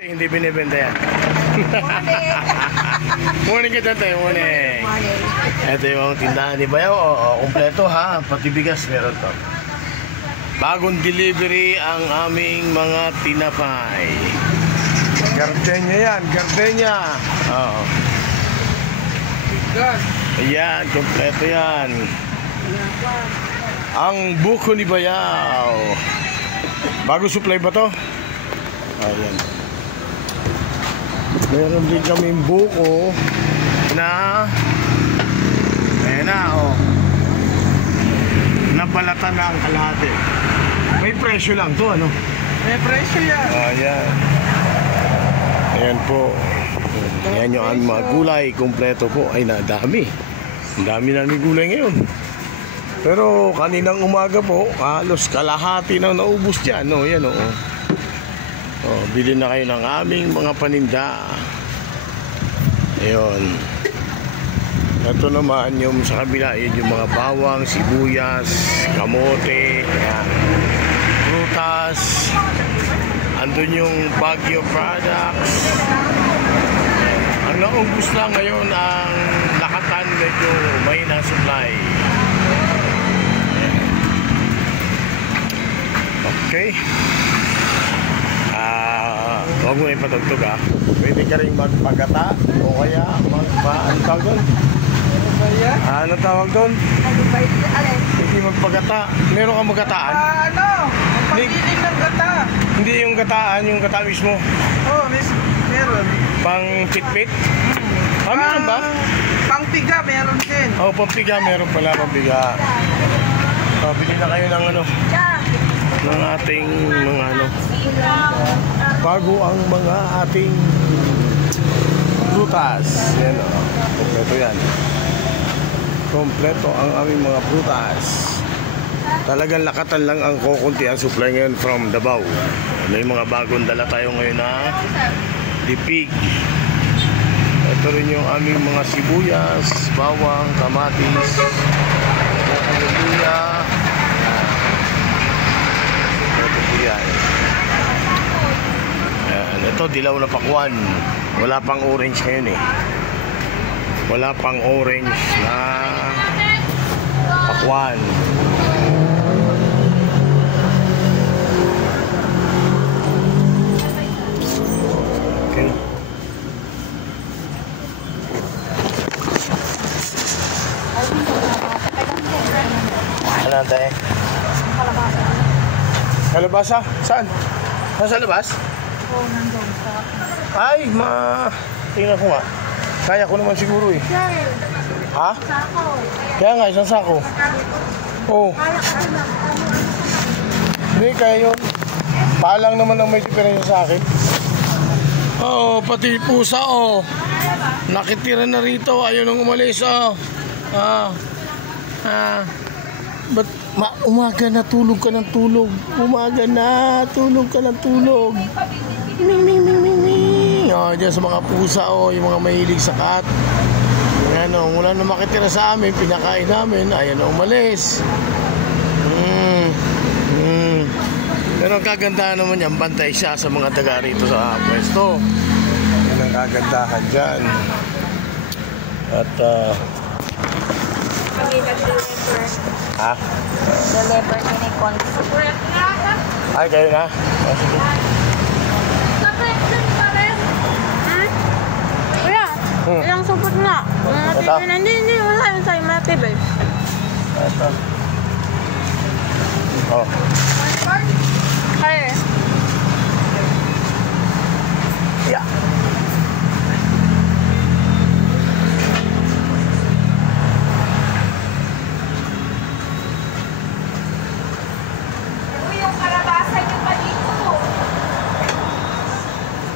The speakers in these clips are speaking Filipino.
Hindi binibenta yan. Morning ka dati, morning. Ito yung tindahan ni Bayaw. Kompleto ha, pati bigas meron to. Bagong delivery ang aming mga tinapay. Gardenia yan, gardenia. Oo. Ayan, kompleto yan. Ang buko ni Bayaw. Bago supply ba to? Ayan. Meron din kaming buko na ayan na napalatan na ang kalahati. May presyo lang to, ano? May presyo yan. Ayan. Ayan po. Ayan yung aming mga gulay. Kompleto po. Ay, nadami. Ang dami namin gulay ngayon. Pero kaninang umaga po, halos kalahati na naubos dyan. No? Ayan o. Bili na kayo ng aming mga paninda. Ayun. Ito naman yung sa kabila, yun yung mga bawang, sibuyas, kamote, prutas. Andun yung Baguio products. Ang naubos lang ngayon ang Lakatan, medyo may na supply. Okay. Huwag mo na ipatugtog ha. Pwede ka rin magpagata o kaya ano tawag doon? Ano tawag doon? Hindi magpagata. Meron kang magataan? Pagpiling ng gata. Hindi yung gataan, yung gata mismo. Oo, meron. Pang pitpit? Meron ba? Pang piga, meron din. Pang piga, meron pala pang piga. Bili na kayo ng ano, ng ating mga ano, bago ang mga ating prutas. Yan o, kompleto yan. Kompleto ang aming mga prutas. Talagang Lakatan lang ang kukunti ang supply ngayon from Davao. May mga bagong dala tayo ngayon na dipig. Ito rin yung aming mga sibuyas, bawang, kamatis, luya. Ito dilaw na pakwan. Wala pang orange ngayon eh. Wala pang orange na pakwan. Okay. Ano tayo? Kalabasa? Saan? Nasa labas? Oo, nandun. Ay, tingnan ko nga. Kaya ko naman siguro eh. Ha? Sako. Kaya nga, isang sako. Oo. Kaya ka na. Hindi, kaya yun. Palang naman ang may diferensya sa akin. Oo, pati pusa nakitira na rito. Ayaw nang umalis Ba't umaga na tulog ka ng tulog? Umaga na tulog ka ng tulog. Ming ming ming ming ming. Diyan sa mga pusa yung mga mahilig sa cat. Yan wala na makitira sa amin, pinakain namin, ayaw na umalis. Pero ang kagandahan naman yan, bantay siya sa mga taga rito sa pwesto. Yan ang kagandahan dyan. At Kami nag-deliver. ha? Deliver ni Nikon. Ay, kayo na? Sige. Kuya, ilang supot na. Ito? Hindi, wala yun sa'yo, matibay. Ito. Ay. Yeah. Yung kalabasa niyo pa dito.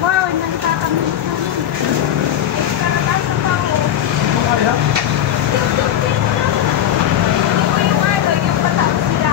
Wow, nagtatamit sa amin. Yung kalabasa pa yung pataas sila.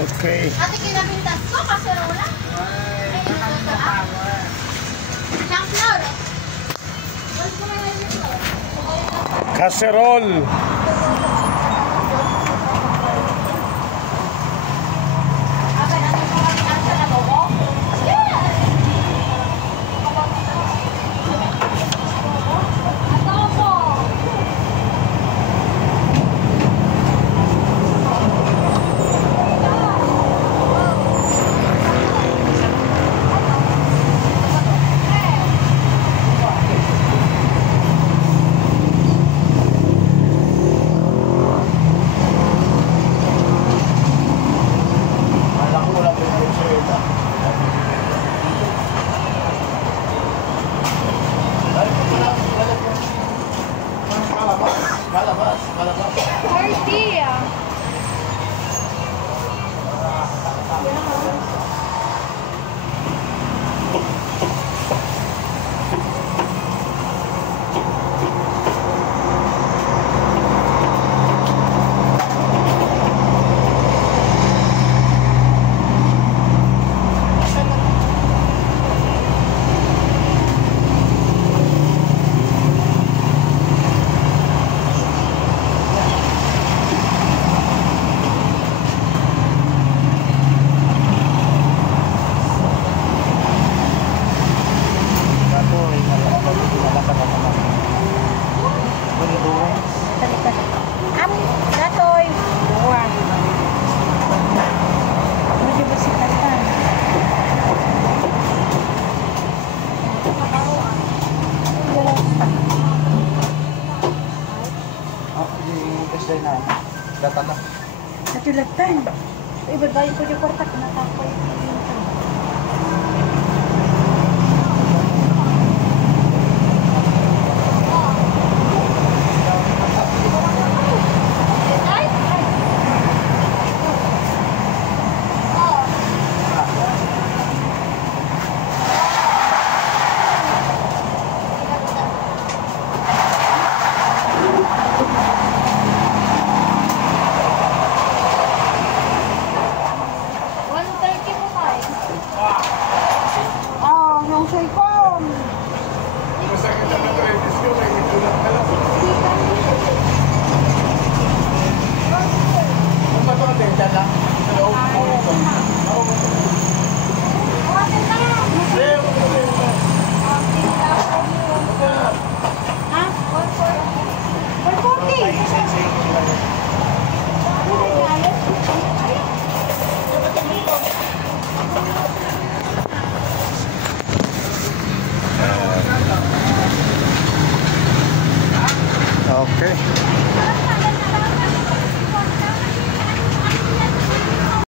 Okay. Ate, kinabintas ko, kaserola. Ay, Champion. Balik mo na yun ito. Kaserol. Natulagtan. Iba ba yung kwarta? Kinatakoy.